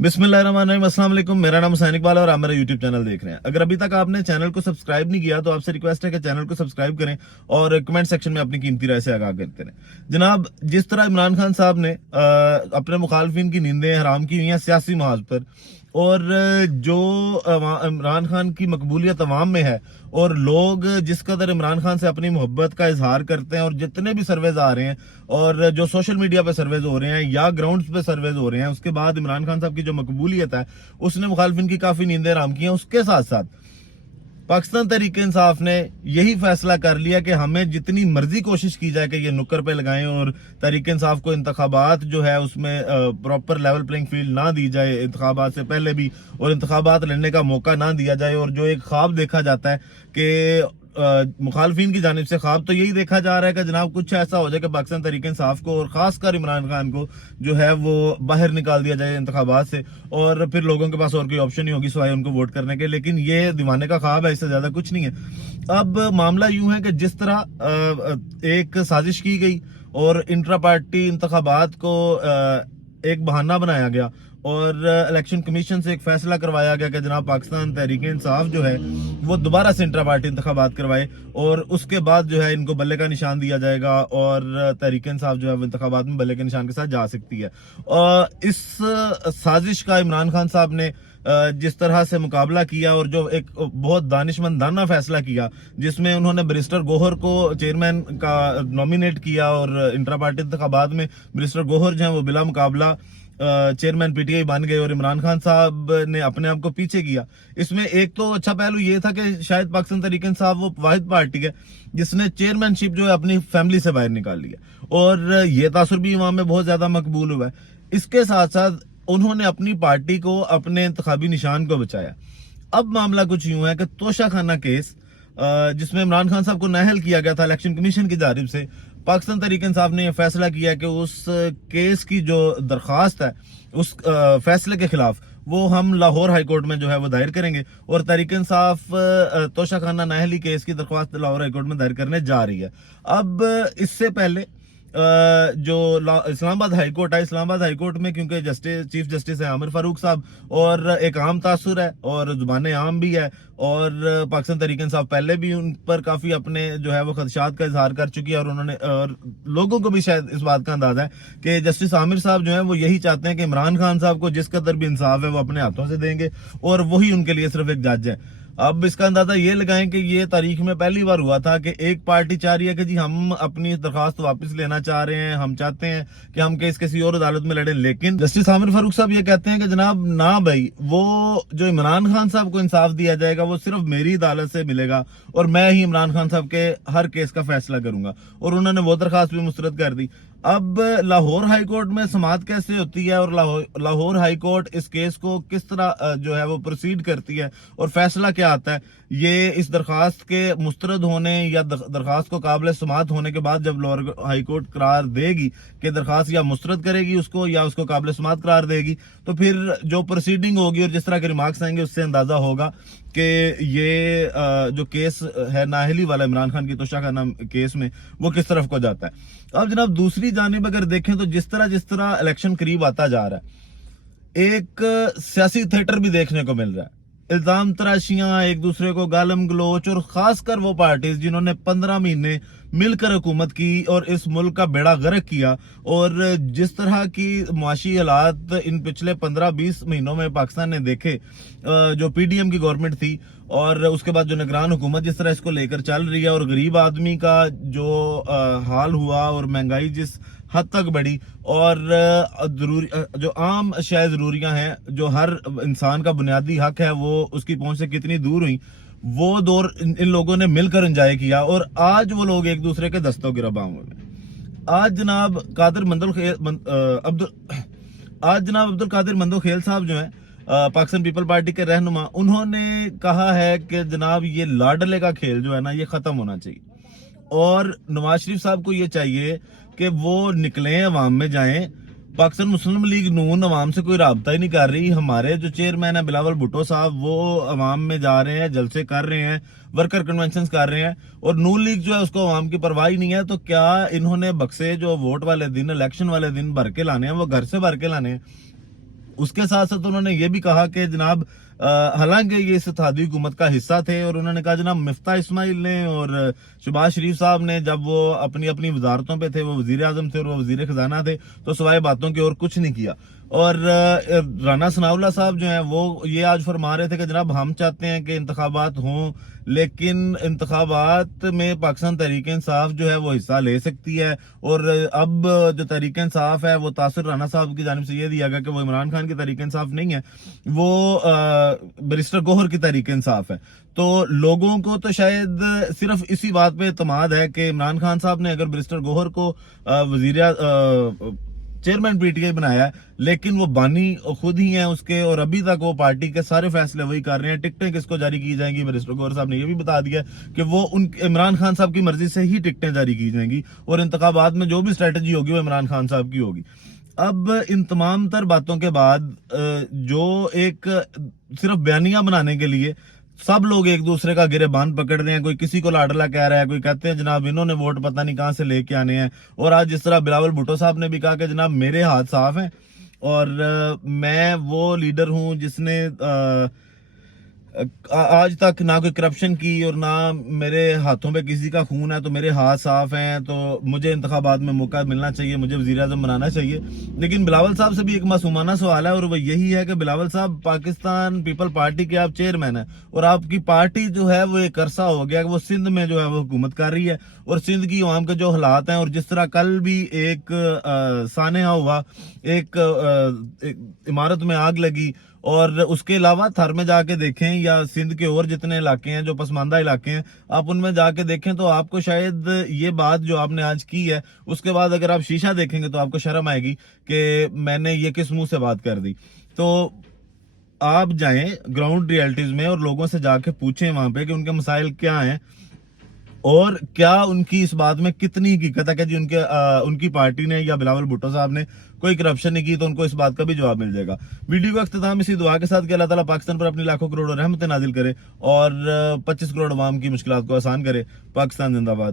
बिस्मिल्लाहिर्रहमानिर्रहीम, अस्सलाम वालेकुम। मेरा नाम हुसैन इकबाल और आप मेरा यूट्यूब चैनल देख रहे हैं। अगर अभी तक आपने चैनल को सब्सक्राइब नहीं किया तो आपसे रिक्वेस्ट है कि चैनल को सब्सक्राइब करें और कमेंट सेक्शन में अपनी कीमती राय से आगाह करते रहें। जनाब, जिस तरह इमरान खान साहब ने अपने मुखालफिन की नींदें हराम की हुई हैं सियासी महाज पर, और जो इमरान खान की मकबूलियत अवाम में है और लोग जिस कदर इमरान खान से अपनी मोहब्बत का इजहार करते हैं, और जितने भी सर्वेज आ रहे हैं और जो सोशल मीडिया पे सर्वेज हो रहे हैं या ग्राउंड्स पे सर्वेज हो रहे हैं, उसके बाद इमरान खान साहब की जो मकबूलियत है उसने मुखालफिन की काफी नींदें हराम की हैं। उसके साथ साथ पाकिस्तान तहरीक इंसाफ ने यही फैसला कर लिया कि हमें जितनी मर्जी कोशिश की जाए कि ये नुक्कर पे लगाएं और तहरीक इंसाफ को इंतखाबात जो है उसमें प्रॉपर लेवल प्लेइंग फील्ड ना दी जाए इंतखाबात से पहले भी, और इंतखाबात लड़ने का मौका ना दिया जाए। और जो एक ख्वाब देखा जाता है कि मुखालफिन की जानिब से, ख्वाब तो यही देखा जा रहा है कि जनाब कुछ ऐसा हो जाए कि पाकिस्तान तहरीक इंसाफ को और खासकर इमरान खान को जो है वो बाहर निकाल दिया जाए इंतखाबात से, और फिर लोगों के पास और कोई ऑप्शन नहीं होगी सिवाय उनको वोट करने के। लेकिन ये दीवाने का ख्वाब है, इससे ज्यादा कुछ नहीं है। अब मामला यूं है कि जिस तरह एक साजिश की गई और इंट्रा पार्टी इंतखाबात को एक बहाना बनाया गया और इलेक्शन कमीशन से एक फैसला करवाया गया कि जनाब पाकिस्तान तहरीक इंसाफ जो है वो दोबारा से इंट्रा पार्टी इंतखाबात करवाए, और उसके बाद जो है इनको बल्ले का निशान दिया जाएगा और तहरीक इंसाफ जो है वो इंतखाबात में बल्ले के निशान के साथ जा सकती है। और इस साजिश का इमरान खान साहब ने जिस तरह से मुकाबला किया और जो एक बहुत दानिशमंदाना फैसला किया जिसमें उन्होंने बैरिस्टर गोहर को चेयरमैन का नॉमिनेट किया, और इंट्रा पार्टी इंतखाबात में बैरिस्टर गोहर जो है वो बिला मुकाबला चेयरमैन पीटीआई बन गए और इमरान खान साहब ने अपने आप को पीछे किया। इसमें एक तो अच्छा पहलू ये था कि शायद पाकिस्तान तहरीक इंसाफ वो वाहिद पार्टी है जिसने चेयरमैनशिप जो है अपनी फैमिली से बाहर निकाल लिया, और ये तासुर भी इमाम में बहुत ज्यादा मकबूल हुआ है। इसके साथ साथ उन्होंने अपनी पार्टी को अपने इंतखाबी निशान को बचाया। अब मामला कुछ यूं है कि तोशाखाना केस जिसमें इमरान खान साहब को नाअहल किया गया था इलेक्शन कमीशन की जानिब से, पाकिस्तान तहरीक इंसाफ ने यह फैसला किया कि उस केस की जो दरखास्त है उस फैसले के खिलाफ वो हम लाहौर हाई कोर्ट में जो है वो दायर करेंगे, और तहरीक इंसाफ तोशाखाना नाअहली केस की दरख्वास्त लाहौर हाई कोर्ट में दायर करने जा रही है। अब इससे पहले जो इस्लामाबाद हाई कोर्ट है, इस्लामाबाद हाई कोर्ट में क्योंकि चीफ जस्टिस है आमिर फारूक साहब, और एक आम तासुर है और जुबान आम भी है, और पाकिस्तान तहरीक इंसाफ पहले भी उन पर काफी अपने जो है वो खदशात का इजहार कर चुकी है, और उन्होंने और लोगों को भी शायद इस बात का अंदाजा है कि जस्टिस आमिर साहब जो है वो यही चाहते हैं कि इमरान खान साहब को जिस कदर भी इंसाफ है वो अपने हाथों से देंगे, और वही उनके लिए सिर्फ एक जज है। अब इसका अंदाजा ये लगाएं कि ये तारीख में पहली बार हुआ था कि एक पार्टी चाह रही है कि जी हम अपनी दरखास्त वापस लेना चाह रहे हैं, हम चाहते हैं कि हम केस किसी और अदालत में लड़ें, लेकिन जस्टिस आमिर फारूक साहब ये कहते हैं कि जनाब ना भाई, वो जो इमरान खान साहब को इंसाफ दिया जाएगा वो सिर्फ मेरी अदालत से मिलेगा और मैं ही इमरान खान साहब के हर केस का फैसला करूंगा, और उन्होंने वो दरखास्त भी मुस्तरद कर दी। अब लाहौर हाई कोर्ट में समाअत कैसे होती है और लाहौर हाई कोर्ट इस केस को किस तरह जो है वो प्रोसीड करती है और फैसला क्या आता है, ये इस दरखास्त के मुस्तरद होने या दरखास्त को काबिल समाअत होने के बाद जब लाहौर हाई कोर्ट करार देगी कि दरखास्त या मुस्तरद करेगी उसको या उसको काबिल समाअत करार देगी, तो फिर जो प्रोसीडिंग होगी और जिस तरह के रिमार्क्स आएंगे उससे अंदाजा होगा कि ये जो केस है नाअहली वाला इमरान खान की तोशाखाना केस में वो किस तरफ को जाता है। अब जनाब दूसरी जानिब अगर देखें तो जिस तरह इलेक्शन करीब आता जा रहा है, एक सियासी थिएटर भी देखने को मिल रहा है, इल्जाम तराशियां, एक दूसरे को गालम गलोच, और खासकर वो पार्टीज जिन्होंने 15 महीने मिलकर हुकूमत की और इस मुल्क का बेड़ा गर्क किया, और जिस तरह की मुआशी हालात इन पिछले 15-20 महीनों में पाकिस्तान ने देखे, जो पीडीएम की गवर्नमेंट थी और उसके बाद जो निगरान हुकूमत जिस तरह इसको लेकर चल रही है, और गरीब आदमी का जो हाल हुआ और महंगाई जिस हद तक बढ़ी, और जरूरी जो आम अशिया जरूरियां हैं जो हर इंसान का बुनियादी हक है वो उसकी पहुंच से कितनी दूर हुई, वो दौर इन लोगों ने मिलकर एंजॉय किया, और आज वो लोग एक दूसरे के दस्तों गिरबां हुए। आज जनाब अब्दुल कादिर मंदोखेल साहब जो है पाकिस्तान पीपल पार्टी के रहनुमा, उन्होंने कहा है कि जनाब ये लाडले का खेल जो है ना ये खत्म होना चाहिए, और नवाज शरीफ साहब को ये चाहिए कि वो निकलें, अवाम में जाएं। पाकिस्तान मुस्लिम लीग नून अवाम से कोई राबता ही नहीं कर रही। हमारे जो चेयरमैन है बिलावल भुट्टो साहब वो अवाम में जा रहे हैं, जलसे कर रहे हैं, वर्कर कन्वेंशन कर रहे हैं, और नून लीग जो है उसको अवाम की परवाह ही नहीं है। तो क्या इन्होंने बक्से जो वोट वाले दिन, इलेक्शन वाले दिन भर के लाने हैं, वो घर से भर के लाने हैं? उसके साथ साथ उन्होंने ये भी कहा कि जनाब हालांकि ये इस इत्तेहादी हुकूमत का हिस्सा थे, और उन्होंने कहा जनाब मिफ्ता इस्माइल ने और शहबाज शरीफ साहब ने जब वो अपनी अपनी वजारतों पे थे, वो वजीर आजम थे और वो वजीर खजाना थे, तो सिवाय बातों की और कुछ नहीं किया। और राना सनाउल्लाह साहब जो हैं वो ये आज फरमा रहे थे कि जनाब हम चाहते हैं कि इंतखाबात हों, लेकिन इंतखाबात में पाकिस्तान तहरीक इंसाफ जो है वो हिस्सा ले सकती है। और अब जो तहरीक इंसाफ है वो तासिर राना साहब की जानिब से ये दिया गया कि वो इमरान खान की तहरीक इंसाफ नहीं है, वो बैरिस्टर गौहर की तहरीक इंसाफ है। तो लोगों को तो शायद सिर्फ इसी बात पे एतमाद है कि इमरान खान साहब ने अगर बैरिस्टर गौहर को चेयरमैन पीटीआई बनाया है, लेकिन वो बानी खुद ही हैं उसके, और अभी तक वो पार्टी के सारे फैसले वही कर रहे हैं। टिकटें किसको जारी की जाएंगी, बैरिस्टर गौहर साहब ने ये भी बता दिया कि वो उन इमरान खान साहब की मर्जी से ही टिकटें जारी की जाएंगी, और इंतखाबात में जो भी स्ट्रेटजी होगी वो इमरान खान साहब की होगी। अब इन तमाम तर बातों के बाद जो एक सिर्फ बयानियां बनाने के लिए सब लोग एक दूसरे का गिरेबान पकड़ रहे हैं, कोई किसी को लाडला कह रहा है, कोई कहते हैं जनाब इन्होंने वोट पता नहीं कहां से लेके आने हैं। और आज जिस तरह बिलावल भुट्टो साहब ने भी कहा कि जनाब मेरे हाथ साफ हैं, और मैं वो लीडर हूं जिसने आज तक ना कोई करप्शन की और ना मेरे हाथों पे किसी का खून है, तो मेरे हाथ साफ हैं, तो मुझे इंतखाबात में मौका मिलना चाहिए, मुझे वजीर आजम बनाना चाहिए। लेकिन बिलावल साहब से भी एक मासूमाना सवाल है, और वो यही है कि बिलावल साहब पाकिस्तान पीपल पार्टी के आप चेयरमैन हैं, और आपकी पार्टी जो है वो एक अरसा हो गया कि वो सिंध में जो है वो हुकूमत कर रही है, और सिंध की अवाम के जो हालात हैं, और जिस तरह कल भी एक सानेहा हुआ, एक इमारत में आग लगी, और उसके अलावा थर में जाके देखें या सिंध के और जितने इलाके हैं जो पसमानदा इलाके हैं, आप उनमें जाके देखें तो आपको शायद ये बात जो आपने आज की है, उसके बाद अगर आप शीशा देखेंगे तो आपको शर्म आएगी कि मैंने ये किस मुंह से बात कर दी। तो आप जाएं ग्राउंड रियलिटीज में और लोगों से जाके पूछें वहां पे कि उनके मसाइल क्या हैं, और क्या उनकी इस बात में कितनी हकीकत है कि जी उनकी पार्टी ने या बिलावल भुट्टो साहब ने कोई करप्शन नहीं की, तो उनको इस बात का भी जवाब मिल जाएगा। वीडियो का अख्तिताम इसी दुआ के साथ कि अल्लाह ताला पाकिस्तान पर अपनी लाखों करोड़ रहमतें नाजिल करे और 25 करोड़ अवाम की मुश्किलात को आसान करे। पाकिस्तान जिंदाबाद।